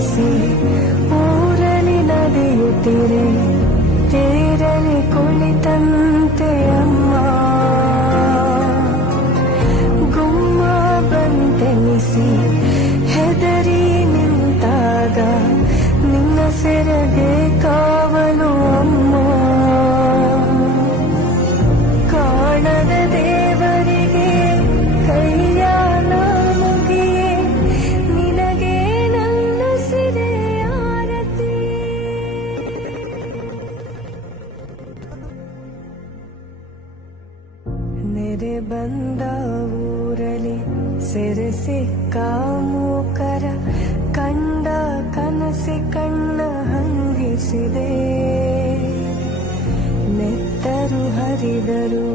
ನೆನೆಸಿ ಊರಲಿ ನಡೆಯುತ್ತಿರೆ ತೇರಲಿ ಕುಳಿತಂತೆ ಅಮ್ಮ ಗುಮ್ಮ ಬಂತೆನಿಸಿ ಹೆದರಿ ನಿಂತಾಗ ನಿನ್ನ ಸೆರಗೆ ಕಾವಲು ಅಮ್ಮ ಕಾಣದ ದೇವರಿಗೆ ಕೈಯ ಮುಗಿಯೇ ನಿನಗೆ ನನ್ನ ಸಿರೆ ಆರತಿ. ನೆರೆ ಬಂದ ಊರಲಿ ಸೆರೆ ಸಿಕ್ಕ ಮೂಕರ ಕಂಡ ಕನಸಿ ಕಣ್ಣ ಹಂಗಿಸಿದೆ ನೆತ್ತರು ಹರಿದರು